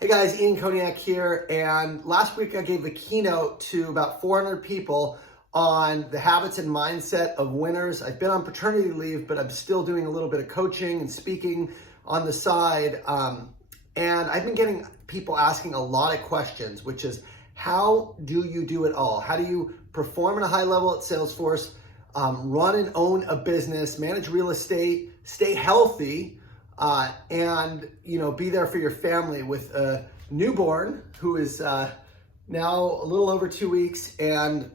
Hey guys, Ian Koniak here, and last week I gave the keynote to about 400 people on the habits and mindset of winners. I've been on paternity leave, but I'm still doing a little bit of coaching and speaking on the side, and I've been getting people asking a lot of questions, which is, how do you do it all? How do you perform at a high level at Salesforce, run and own a business, manage real estate, stay healthy, and be there for your family with a newborn who is now a little over 2 weeks, and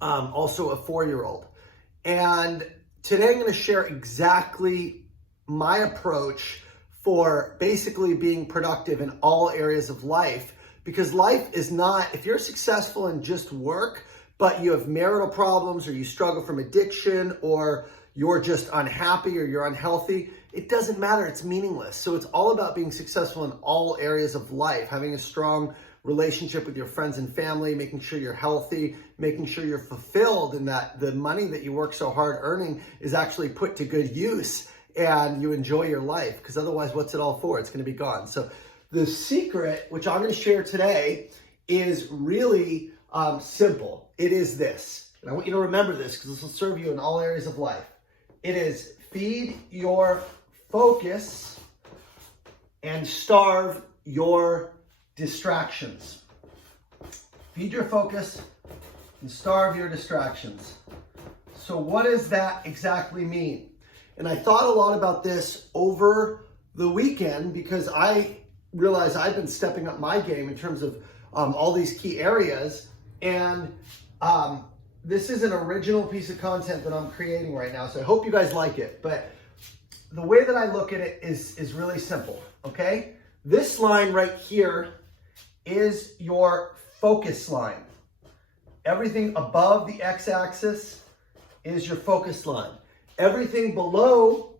also a 4-year-old. And today I'm going to share exactly my approach for basically being productive in all areas of life, because life is not, if you're successful in just work, but you have marital problems, or you struggle from addiction, or you're just unhappy, or you're unhealthy, it doesn't matter. It's meaningless. So it's all about being successful in all areas of life, having a strong relationship with your friends and family, making sure you're healthy, making sure you're fulfilled, and that the money that you work so hard earning is actually put to good use and you enjoy your life, because otherwise what's it all for? It's going to be gone. So the secret, which I'm going to share today, is really simple. It is this, and I want you to remember this because this will serve you in all areas of life. It is feed your focus and starve your distractions. Feed your focus and starve your distractions. So what does that exactly mean? And I thought a lot about this over the weekend, because I realized I've been stepping up my game in terms of all these key areas. And this is an original piece of content that I'm creating right now, so I hope you guys like it. But the way that I look at it is really simple, okay? This line right here is your focus line. Everything above the x-axis is your focus line. Everything below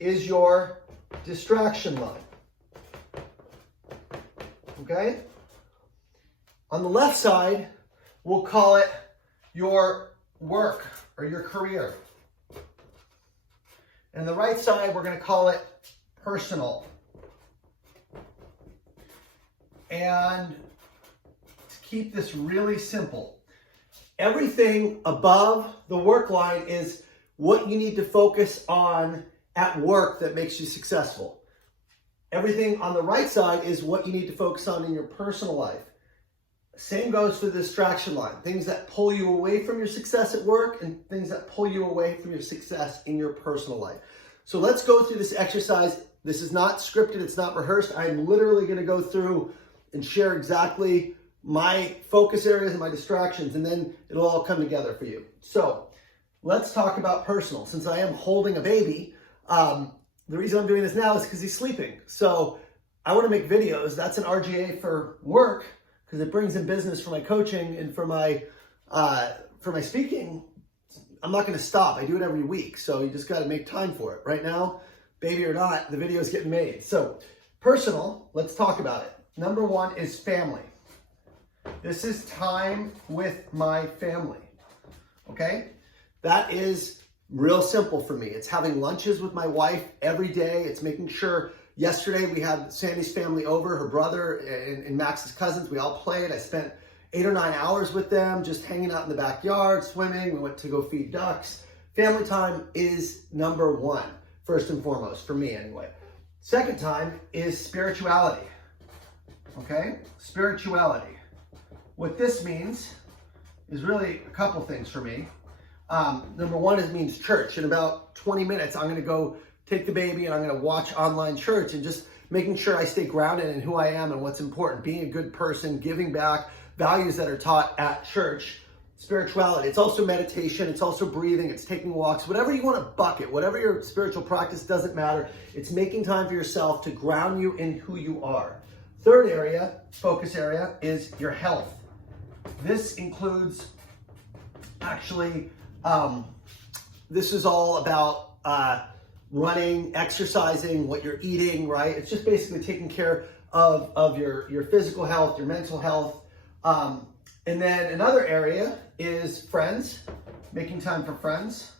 is your distraction line, okay? On the left side, we'll call it your work or your career. And the right side, we're going to call it personal. And to keep this really simple, everything above the work line is what you need to focus on at work that makes you successful. Everything on the right side is what you need to focus on in your personal life. Same goes for the distraction line. Things that pull you away from your success at work, and things that pull you away from your success in your personal life. So let's go through this exercise. This is not scripted. It's not rehearsed. I'm literally going to go through and share exactly my focus areas and my distractions, and then it'll all come together for you. So let's talk about personal. Since I am holding a baby, the reason I'm doing this now is because he's sleeping. So I want to make videos. That's an RGA for work, because it brings in business for my coaching and for my speaking. I'm not going to stop. I do it every week, so you just got to make time for it. Right now, baby or not, the video is getting made. So personal, let's talk about it. Number one is family. This is time with my family, okay? That is real simple for me. It's having lunches with my wife every day. It's making sure. Yesterday, we had Sandy's family over, her brother and Max's cousins. We all played. I spent 8 or 9 hours with them, just hanging out in the backyard, swimming. We went to go feed ducks. Family time is number one, first and foremost, for me anyway. Second time is spirituality, okay? Spirituality. What this means is really a couple things for me. Number one, it means church. In about 20 minutes, I'm going to go take the baby and I'm going to watch online church, and just making sure I stay grounded in who I am and what's important, being a good person, giving back, values that are taught at church. Spirituality. It's also meditation. It's also breathing. It's taking walks. Whatever you want to bucket, whatever your spiritual practice, doesn't matter. It's making time for yourself to ground you in who you are. Third area, focus area, is your health. This includes actually, this is all about running, exercising, what you're eating, right? It's just basically taking care of your physical health, your mental health. And then another area is friends, making time for friends,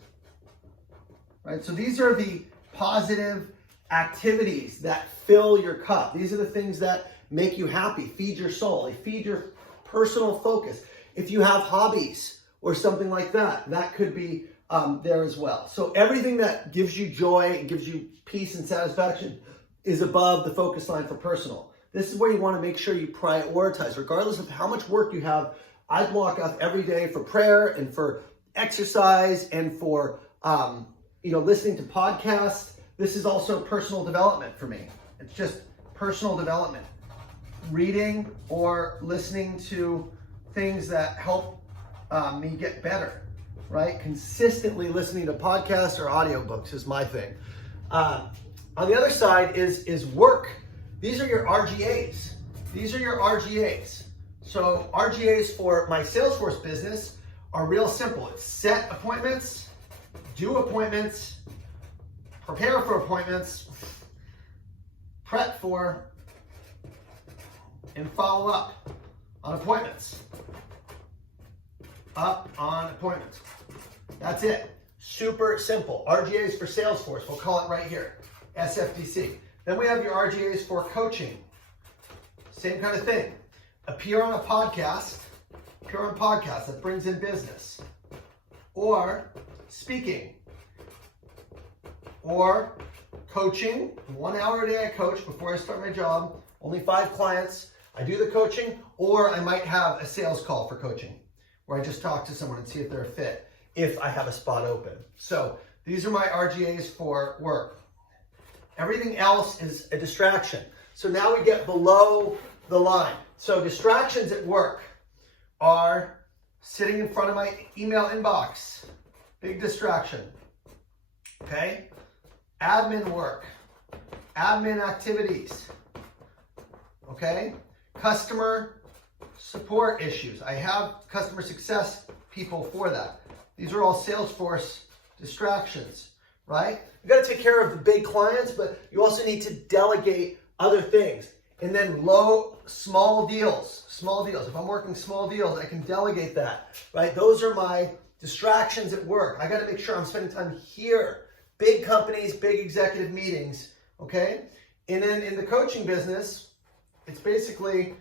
right? So these are the positive activities that fill your cup. These are the things that make you happy, feed your soul, they feed your personal focus. If you have hobbies or something like that, that could be there as well. So everything that gives you joy, gives you peace and satisfaction is above the focus line for personal. This is where you want to make sure you prioritize. Regardless of how much work you have, I block out every day for prayer and for exercise and for listening to podcasts. This is also personal development for me. It's just personal development. Reading or listening to things that help me get better, right? Consistently listening to podcasts or audiobooks is my thing. On the other side is work. These are your RGAs. These are your RGAs. So RGAs for my Salesforce business are real simple. It's set appointments, do appointments, prepare for appointments, prep for, and follow up on appointments. Up on appointments. That's it. Super simple. RGAs for Salesforce. We'll call it right here. SFDC. Then we have your RGAs for coaching. Same kind of thing. Appear on a podcast. Appear on a podcast that brings in business. Or speaking. Or coaching. 1 hour a day I coach before I start my job. Only 5 clients. I do the coaching, or I might have a sales call for coaching where I just talk to someone and see if they're a fit, if I have a spot open. So these are my RGAs for work. Everything else is a distraction. So now we get below the line. So distractions at work are sitting in front of my email inbox. Big distraction. Okay? Admin work. Admin activities. Okay? Customer support issues. I have customer success people for that. These are all Salesforce distractions, right? You got to take care of the big clients, but you also need to delegate other things. And then small deals. If I'm working small deals, I can delegate that, right? Those are my distractions at work. I got to make sure I'm spending time here. Big companies, big executive meetings, okay? And then in the coaching business, it's basically,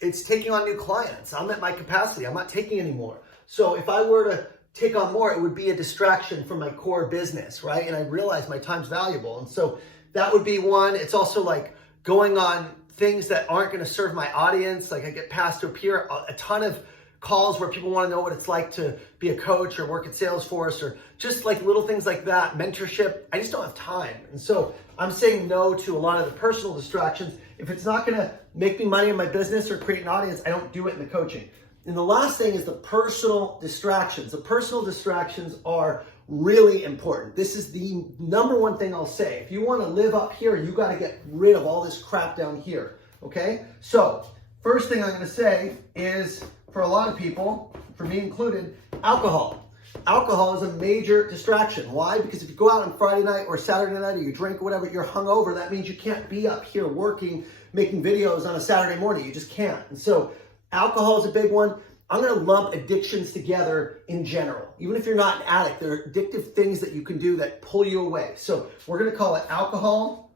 it's taking on new clients. I'm at my capacity. I'm not taking any more. So if I were to take on more, it would be a distraction from my core business, right? And I realize my time's valuable. And so that would be one. It's also like going on things that aren't going to serve my audience. Like I get passed to appear a ton of calls where people want to know what it's like to be a coach or work at Salesforce or just like little things like that, mentorship. I just don't have time. And so I'm saying no to a lot of the personal distractions. If it's not going to make me money in my business or create an audience, I don't do it in the coaching. And the last thing is the personal distractions. The personal distractions are really important. This is the number one thing I'll say. If you want to live up here, you got to get rid of all this crap down here. Okay? So, first thing I'm going to say is, for a lot of people, for me included, alcohol. Alcohol is a major distraction. Why? Because if you go out on Friday night or Saturday night or you drink or whatever, you're hungover. That means you can't be up here working, making videos on a Saturday morning. You just can't. And so alcohol is a big one. I'm going to lump addictions together in general. Even if you're not an addict, there are addictive things that you can do that pull you away. So we're going to call it alcohol,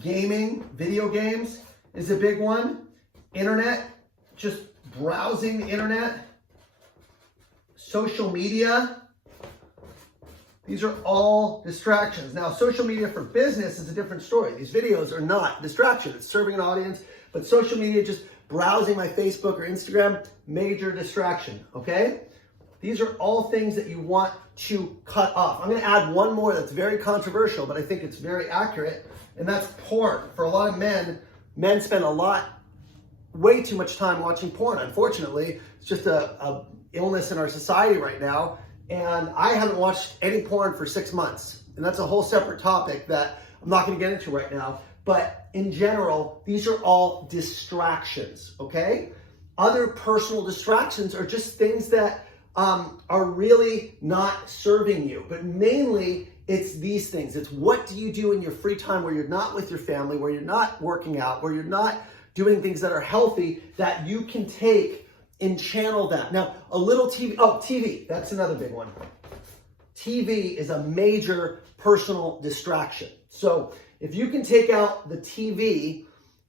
gaming, video games is a big one. Internet, just browsing the internet. Social media. These are all distractions. Now, social media for business is a different story. These videos are not distraction. It's serving an audience. But social media, just browsing my Facebook or Instagram, major distraction, okay? These are all things that you want to cut off. I'm going to add one more that's very controversial, but I think it's very accurate, and that's porn. For a lot of men spend way too much time watching porn. Unfortunately, it's just a illness in our society right now, and I haven't watched any porn for 6 months, and that's a whole separate topic that I'm not going to get into right now. But in general, these are all distractions, okay? Other personal distractions are just things that are really not serving you. But mainly, it's these things. It's what do you do in your free time where you're not with your family, where you're not working out, where you're not doing things that are healthy that you can take and channel that. Now, a little TV. Oh, TV. That's another big one. TV is a major personal distraction. So if you can take out the TV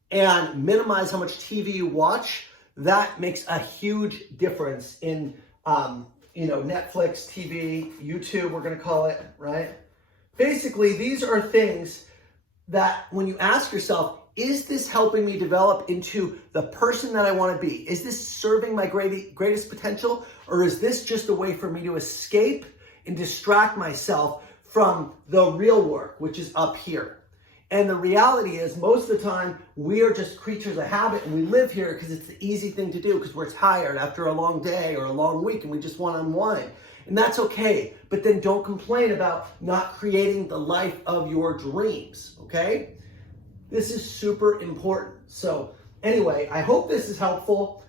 and minimize how much TV you watch, that makes a huge difference in, Netflix, TV, YouTube, we're going to call it, right? Basically, these are things that when you ask yourself, is this helping me develop into the person that I want to be? Is this serving my greatest potential? Or is this just a way for me to escape and distract myself from the real work, which is up here? And the reality is, most of the time, we are just creatures of habit, and we live here because it's the easy thing to do, because we're tired after a long day or a long week, and we just want to unwind. And that's okay, but then don't complain about not creating the life of your dreams, okay? This is super important. So anyway, I hope this is helpful.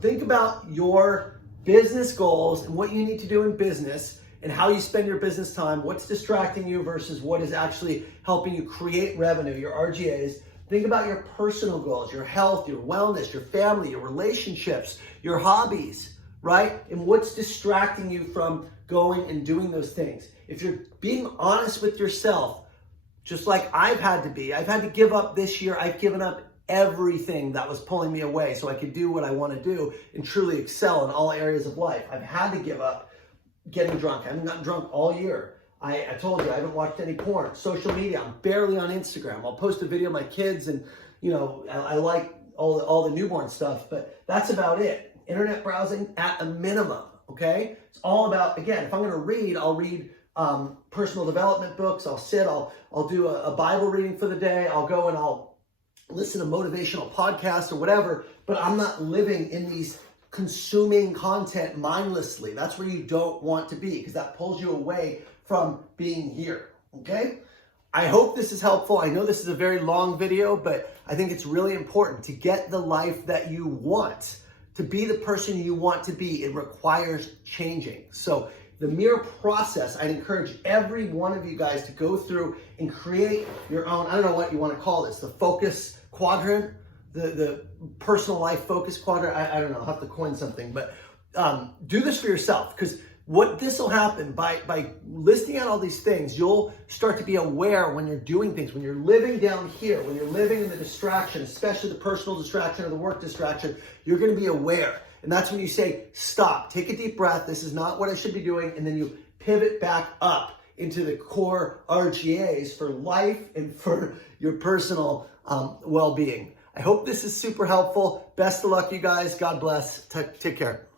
Think about your business goals and what you need to do in business, and how you spend your business time, what's distracting you versus what is actually helping you create revenue, your RGAs. Think about your personal goals, your health, your wellness, your family, your relationships, your hobbies, right? And what's distracting you from going and doing those things. If you're being honest with yourself, just like I've had to give up this year. I've given up everything that was pulling me away so I could do what I want to do and truly excel in all areas of life. I've had to give up getting drunk. I haven't gotten drunk all year. I told you, I haven't watched any porn. Social media, I'm barely on Instagram. I'll post a video of my kids, and I like all the newborn stuff, but that's about it. Internet browsing at a minimum, okay? It's all about, again, if I'm gonna read, I'll read personal development books. I'll do a Bible reading for the day. I'll go and I'll listen to motivational podcasts or whatever, but I'm not living in these consuming content mindlessly. That's where you don't want to be, because that pulls you away from being here, okay? I hope this is helpful. I know this is a very long video, but I think it's really important to get the life that you want. To be the person you want to be, it requires changing. So the mere process, I'd encourage every one of you guys to go through and create your own, I don't know what you want to call this, the focus quadrant, the personal life focus quadrant. I don't know, I'll have to coin something, but do this for yourself, because what this will happen by listing out all these things, you'll start to be aware when you're doing things, when you're living down here, when you're living in the distraction, especially the personal distraction or the work distraction, you're going to be aware. And that's when you say, stop, take a deep breath. This is not what I should be doing. And then you pivot back up into the core RGAs for life and for your personal well-being. I hope this is super helpful. Best of luck, you guys. God bless. Take care.